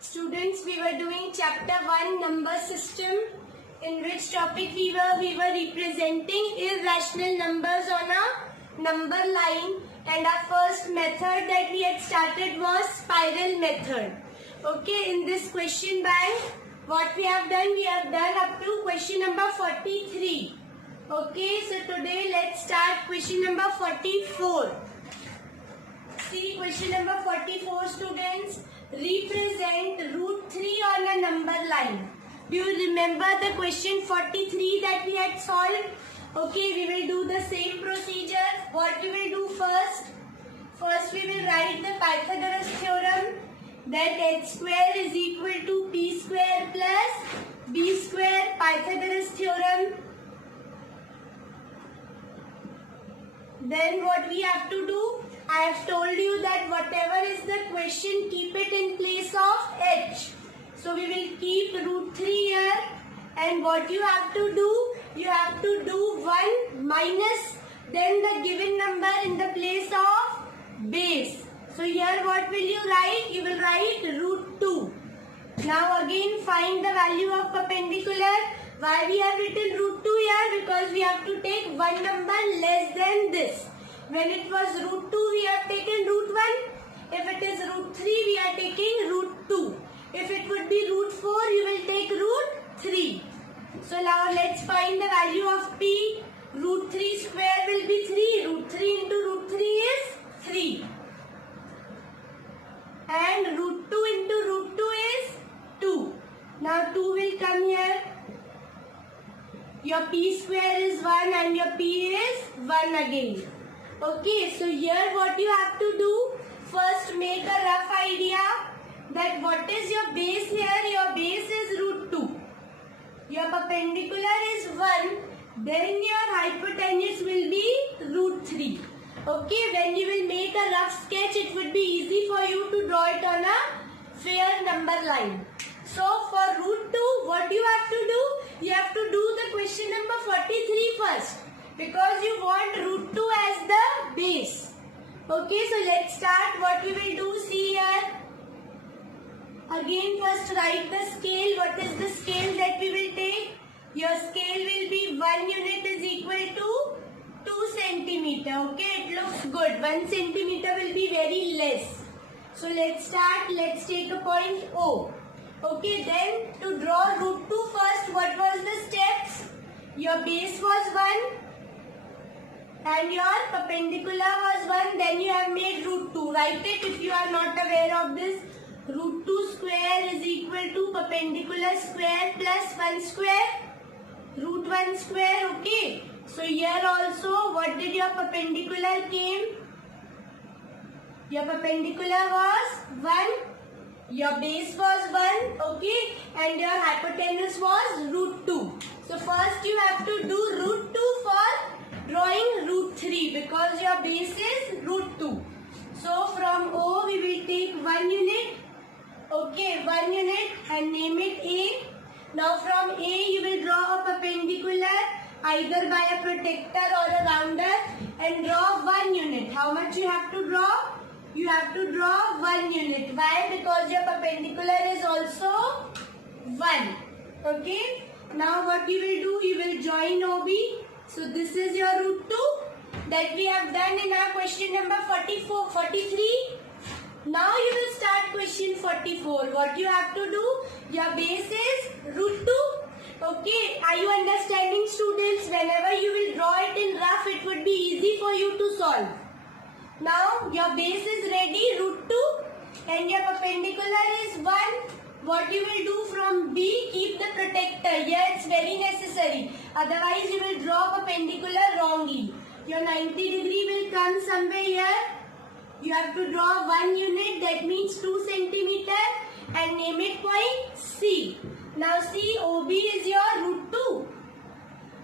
Students, we were doing chapter 1 number system, in which topic we were representing irrational numbers on a number line, and our first method that we had started was spiral method. Okay, in this question bank, what we have done up to question number 43. Okay, so today let's start question number 44. See question number 44, students. Represent root 3 on a number line. Do you remember the question 43 that we had solved? Okay, we will do the same procedure. What we will do first? First we will write the Pythagoras theorem, that h square is equal to p square plus b square, Pythagoras theorem. Then what we have to do? I have told you that whatever is the question, keep it in place of h. So we will keep root 3 here, and what you have to do? You have to do 1 minus then the given number in the place of base. So here what will you write? You will write root 2. Now again find the value of perpendicular. Why we have written root 2 here? Because we have to take one number less than this. When it was root 2, we have taken root 1. If it is root 3, we are taking root 2. If it would be root 4, you will take root 3. So now let's find the value of p. Root 3 square will be 3. Root 3 into root 3 is 3. And root 2 into root 2 is 2. Now 2 will come here. Your p square is 1 and your p is 1 again. Okay, so here what you have to do, first make a rough idea that what is your base here. Your base is root 2. Your perpendicular is 1. Then your hypotenuse will be root 3. Okay, when you will make a rough sketch, it would be easy for you to draw it on a fair number line. So for root 2, what you have to do? You have to do the question number 43 first, because you want root 2 as the base. Okay, so let's start. What we will do, see here. Again, first write the scale. What is the scale that we will take? Your scale will be 1 unit is equal to 2 centimeter. Okay, it looks good. 1 centimeter will be very less. So let's start. Let's take a point O. Okay, then to draw root 2 first, what was the steps? Your base was 1. And your perpendicular was 1, then you have made root 2. Write it if you are not aware of this. Root 2 square is equal to perpendicular square plus 1 square. Root 1 square, okay. So here also, what did your perpendicular came? Your perpendicular was 1. Your base was 1, okay. And your hypotenuse was root 2. So first you have to do root 2 for drawing root 3, because your base is root 2. So from O we will take 1 unit. Okay, 1 unit and name it A. Now from A you will draw a perpendicular either by a protector or a rounder and draw 1 unit. How much you have to draw? You have to draw 1 unit. Why? Because your perpendicular is also 1. Okay. Now what you will do? You will join OB. So this is your root 2 that we have done in our question number 43. Now you will start question 44. What you have to do? Your base is root 2. Okay, are you understanding, students? Whenever you will draw it in rough, it would be easy for you to solve. Now your base is ready, root 2, and your perpendicular is 1. What you will do from B, keep the protector. Here it's very necessary. Otherwise you will draw perpendicular wrongly. Your 90 degree will come somewhere here. You have to draw 1 unit, that means 2 centimeter, and name it point C. Now see, OB is your root 2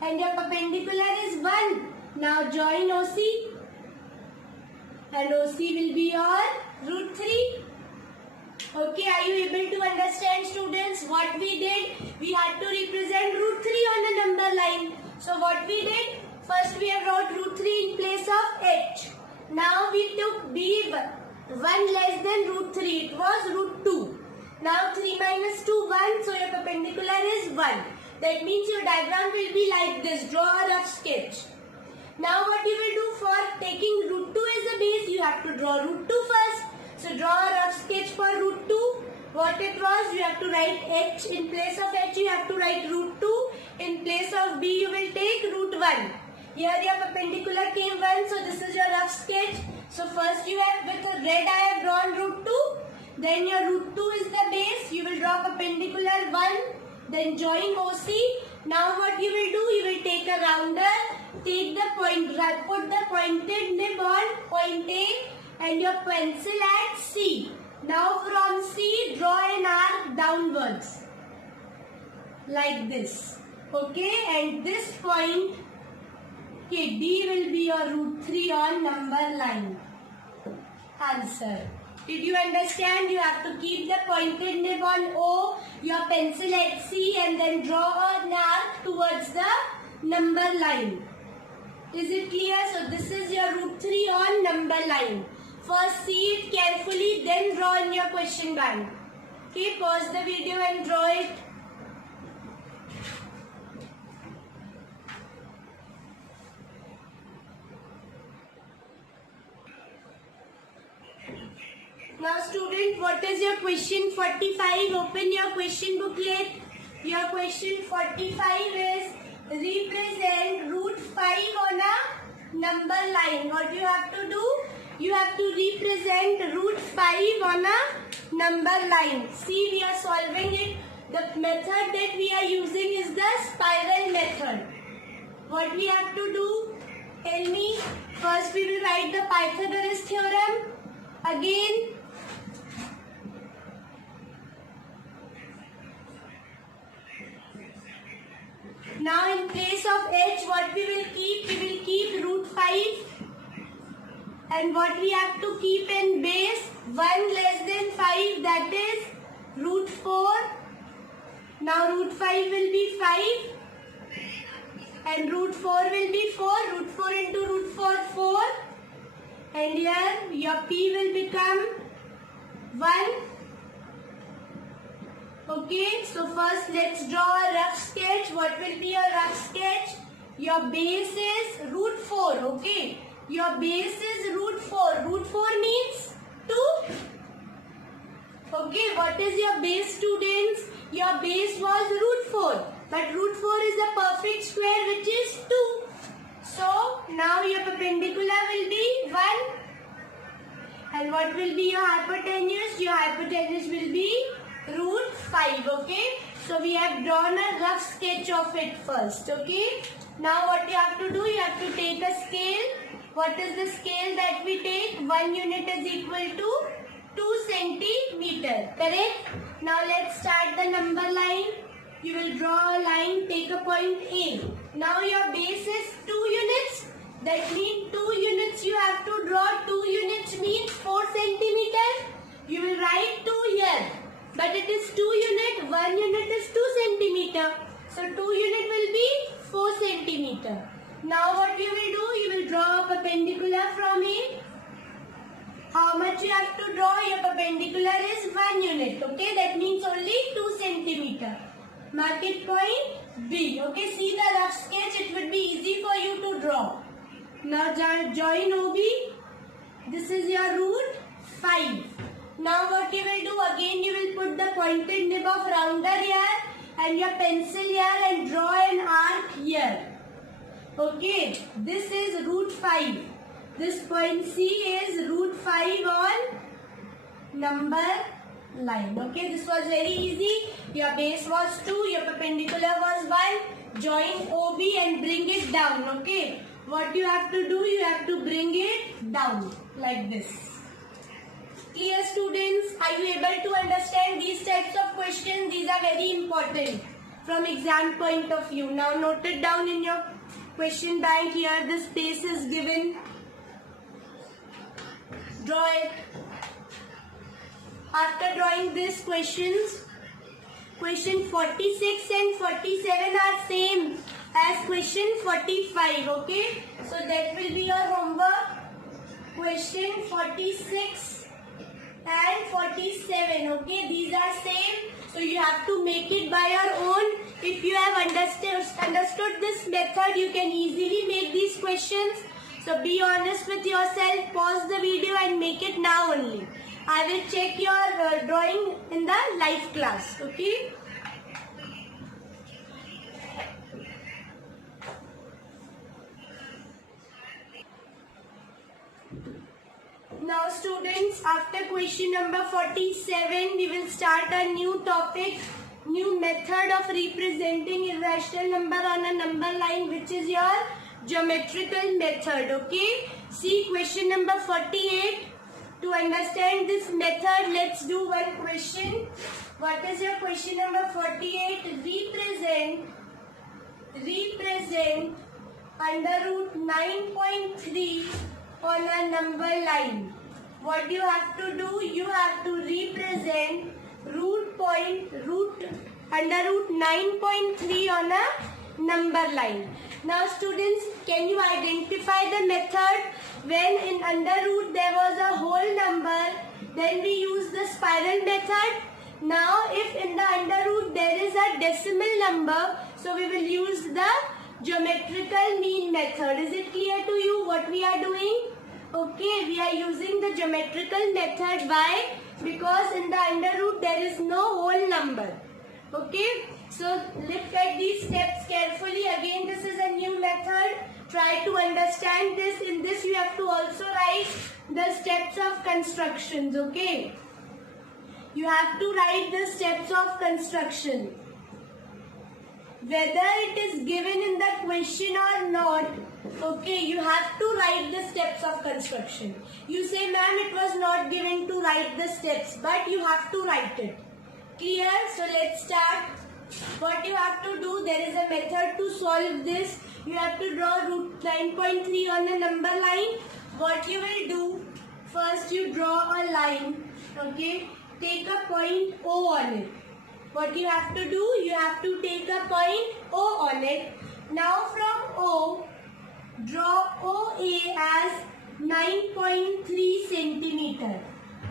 and your perpendicular is 1. Now join OC and OC will be your root 3. Okay, are you able to understand, students? What we did? We had to represent root 3 on a number line. So what we did? First we have wrote root 3 in place of h. Now we took b 1 less than root 3. It was root 2. Now 3 minus 2, 1. So your perpendicular is 1. That means your diagram will be like this. Draw a rough sketch. Now what you will do for taking root 2 as a base, you have to draw root 2 first. So draw a rough sketch for root 2. What it was, you have to write h. In place of h, you have to write root 2. In place of b, you will take root 1. Here your perpendicular came 1. So this is your rough sketch. So first you have, with a red I have drawn root 2. Then your root 2 is the base. You will draw perpendicular 1. Then join OC. Now what you will do, you will take a rounder. Take the point, put the pointed nib on point A and your pencil at C. Now from C, draw an arc downwards. Like this. Okay, and this point, okay, D will be your root 3 on number line. Answer. Did you understand? You have to keep the pointed nib on O, your pencil at C, and then draw an arc towards the number line. Is it clear? So this is your root 3 on number line. First see it carefully, then draw in your question bank. Okay, pause the video and draw it. Now student, what is your question 45? Open your question booklet. Your question 45 is represent root 5 on a number line. What you have to do? You have to represent root 5 on a number line. See, we are solving it. The method that we are using is the spiral method. What we have to do? Tell me. First we will write the Pythagoras theorem. Again, now in place of h, what we will keep? We will keep root 5. And what we have to keep in base? 1 less than 5, that is root 4. Now root 5 will be 5. And root 4 will be 4. Root 4 into root 4, 4. And here your p will become 1. Okay, so first let's draw a rough sketch. What will be a rough sketch? Your base is root 4, okay. Your base is root 4. Root 4 means 2. Okay, what is your base, students? Your base was root 4. But root 4 is a perfect square which is 2. So, now your perpendicular will be 1. And what will be your hypotenuse? Your hypotenuse will be root 5, okay. So, we have drawn a rough sketch of it first, okay. Now, what you have to do? You have to take a scale. What is the scale that we take? 1 unit is equal to 2 centimeter, correct? Now, let's start the number line. You will draw a line, take a point A. Now, your base is 2 units. That means 2 units you have to draw. 2 units means 4 centimeters. You will write 2 here. But it is 2 unit. 1 unit is 2 centimeter. So 2 unit will be 4 centimeter. Now what you will do? You will draw a perpendicular from it. How much you have to draw? Your perpendicular is 1 unit. Okay, that means only 2 centimeter. Mark it point B. Okay, see the rough sketch. It would be easy for you to draw. Now join OB. This is your root 5. Now what you will do? Again you will put the pointed nib of rounder here and your pencil here and draw an arc here. Okay, this is root 5. This point C is root 5 on number line. Okay, this was very easy. Your base was 2, your perpendicular was 1. Join OB and bring it down. Okay, what you have to do? You have to bring it down like this. Clear, students? Are you able to understand these types of questions? These are very important from exam point of view. Now note it down in your question bank. Here the space is given. Draw it. After drawing these questions, question 46 and 47 are same as question 45. Okay, so that will be your homework. Question 46 and 47. Okay, these are same. So you have to make it by your own. If you have understood this method, you can easily make these questions. So be honest with yourself, pause the video and make it now only. I will check your drawing in the live class. Okay. Now students, after question number 47, we will start a new topic, new method of representing irrational number on a number line, which is your geometrical method. Okay. See question number 48. To understand this method, let's do one question. What is your question number 48? Represent under root 9.3 on a number line. What you have to do? You have to represent under root 9.3 on a number line. Now students, can you identify the method? When in under root there was a whole number, then we use the spiral method. Now if in the under root there is a decimal number, so we will use the geometrical mean method. Is it clear to you what we are doing? Okay, we are using the geometrical method. Why? Because in the under root there is no whole number. Okay, so look at these steps carefully. Again, this is a new method. Try to understand this. In this you have to also write the steps of constructions. Okay, you have to write the steps of construction. Whether it is given in the question or not, okay, you have to write the steps of construction. You say, ma'am, it was not given to write the steps, but you have to write it. Clear? So let's start. What you have to do, there is a method to solve this. You have to draw root 9.3 on a number line. What you will do, first you draw a line, okay, take a point O on it. What you have to do, you have to take a point O on it. Now from O, draw OA as 9.3 centimeter.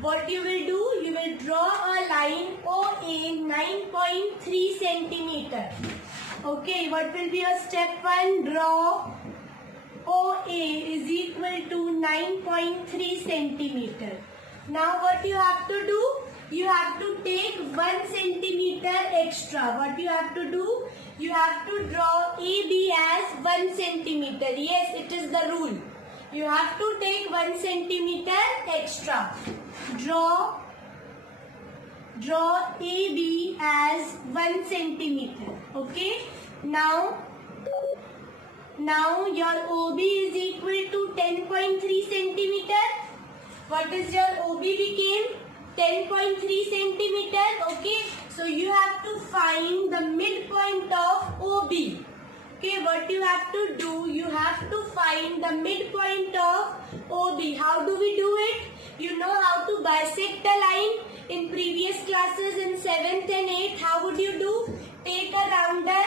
What you will do, you will draw a line OA 9.3 centimeter. Okay, what will be your step 1? Draw OA is equal to 9.3 centimeter. Now what you have to do, you have to take 1 centimeter extra. What you have to do, you have to draw AB as 1 centimeter. Yes, it is the rule. You have to take 1 centimeter extra. Draw AB as 1 centimeter. Okay. Now your OB is equal to 10.3 centimeter. What is your OB became? 10.3 centimeter. Okay. So you have to find the midpoint of OB. Okay. What you have to do? You have to find the midpoint of OB. How do we do it? You know how to bisect a line in previous classes in 7th and 8th. How would you do? Take a rounder,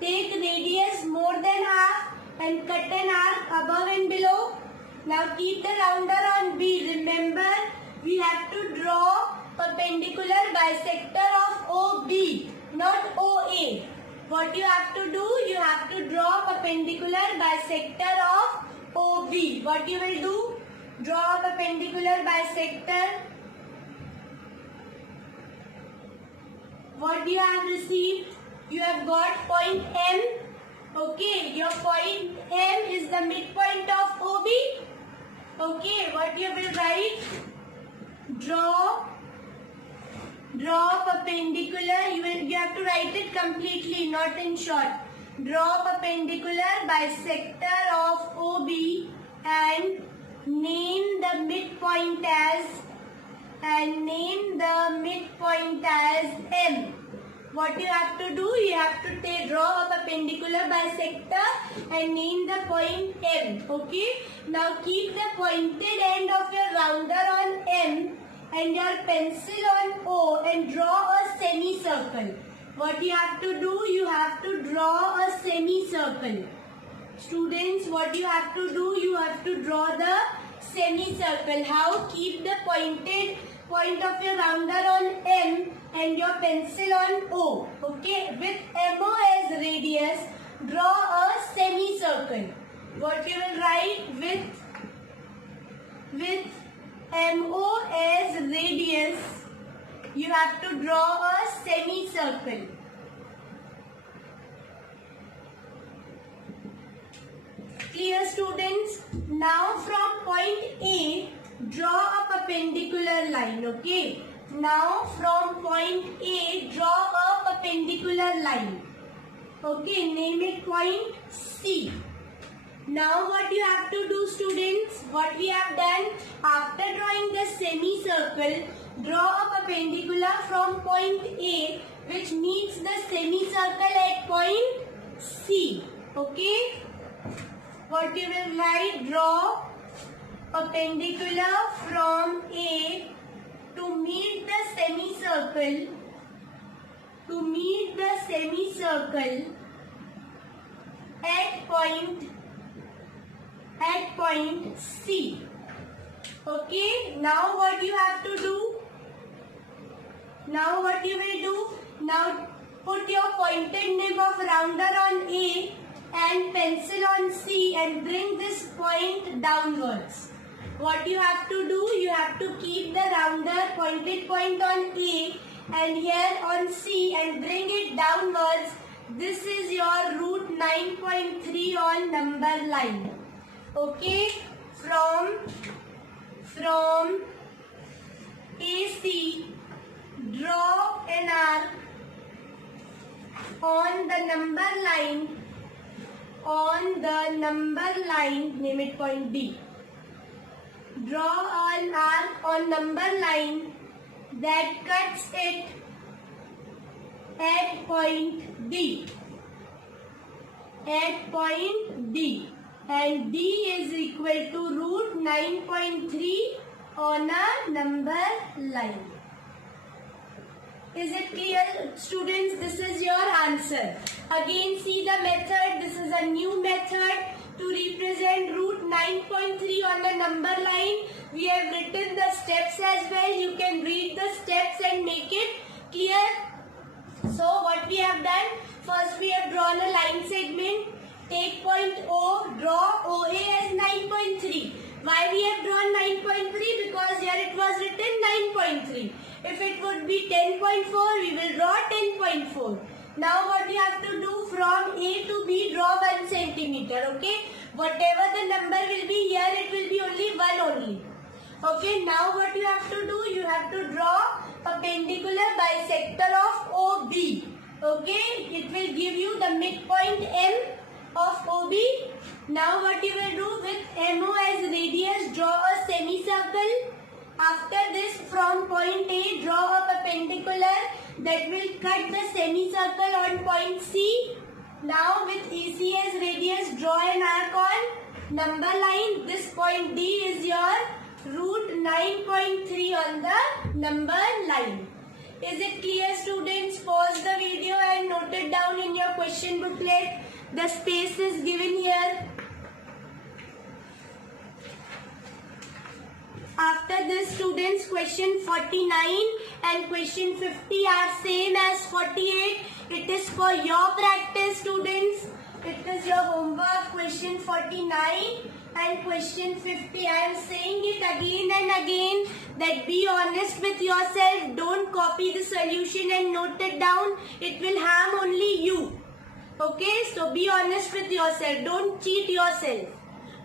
take radius more than half and cut an arc above and below. Now keep the rounder on B. Remember, we have to draw perpendicular bisector of OB, not OA. What you have to do, you have to draw perpendicular bisector of OB. What you will do? Draw a perpendicular bisector. What you have received? You have got point M. Okay, your point M is the midpoint of OB. Okay, what you will write? Draw perpendicular. You have to write it completely, not in short. Draw perpendicular bisector of OB and name the midpoint as M. What you have to do, you have to draw a perpendicular bisector and name the point M. Okay. Now keep the pointed end of your rounder on M and your pencil on O and draw a semicircle. What you have to do, you have to draw a semicircle. Students, what you have to do, you have to draw the semicircle. How? Keep the pointed point of your rounder on M and your pencil on O. Okay, with MO as radius, draw a semicircle. What you will write? With MO as radius, you have to draw a semicircle. Clear, students? Now from point A, draw a perpendicular line. Okay. Now from point A, draw a perpendicular line. Okay. Name it point C. Now what you have to do, students? What we have done, after drawing the semicircle, draw a perpendicular from point A which meets the semicircle at point C. Okay. What you will write? Draw perpendicular from A to meet the semicircle. To meet the semicircle at point C. Okay. Now what you have to do? Now what you will do? Now put your pointed nib of rounder on A and pencil on C and bring this point downwards. What you have to do? You have to keep the rounder pointed point on A and here on C and bring it downwards. This is your root 9.3 on number line. Okay. From AC, draw an arc on the number line, name it point D. Draw an arc on number line that cuts it at point D. At point D. And D is equal to root 9.3 on a number line. Is it clear, students? This is your answer. Again, see the method. This is a new method to represent root 9.3 on the number line. We have written the steps as well. You can read the steps and make it clear. So, what we have done? First, we have drawn a line segment. Take point O, draw OA as 9.3. Why we have drawn 9.3? Because here it was written 9.3. If it would be 10.4, we will draw 10.4. Now what you have to do, from A to B, draw 1 centimeter. Okay. Whatever the number will be here, it will be only 1 only. Okay. Now what you have to do, you have to draw perpendicular bisector of OB. Okay. It will give you the midpoint M of OB. Now what you will do, with MO as radius, draw a semicircle. After this, from point A, draw a perpendicular that will cut the semicircle on point C. Now with AC as radius, draw an arc on number line. This point D is your root 9.3 on the number line. Is it clear, students? Pause the video and note it down in your question booklet. The space is given here. After this, students, question 49 and question 50 are same as 48. It is for your practice, students. It is your homework, question 49 and question 50. I am saying it again and again that be honest with yourself. Don't copy the solution and note it down. It will harm only you. Okay, so be honest with yourself. Don't cheat yourself.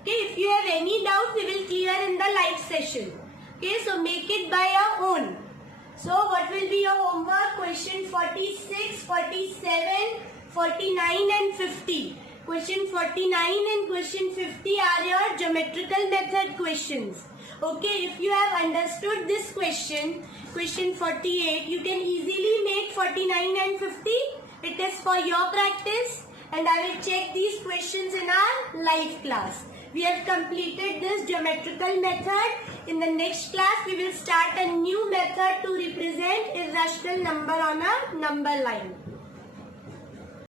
Okay, if you have any doubt, we will clear in the live session. Okay, so make it by your own. So what will be your homework? Question 46, 47, 49 and 50. Question 49 and question 50 are your geometrical method questions. Okay, if you have understood this question, question 48, you can easily make 49 and 50. It is for your practice and I will check these questions in our live class. We have completed this geometrical method. In the next class, we will start a new method to represent irrational number on a number line.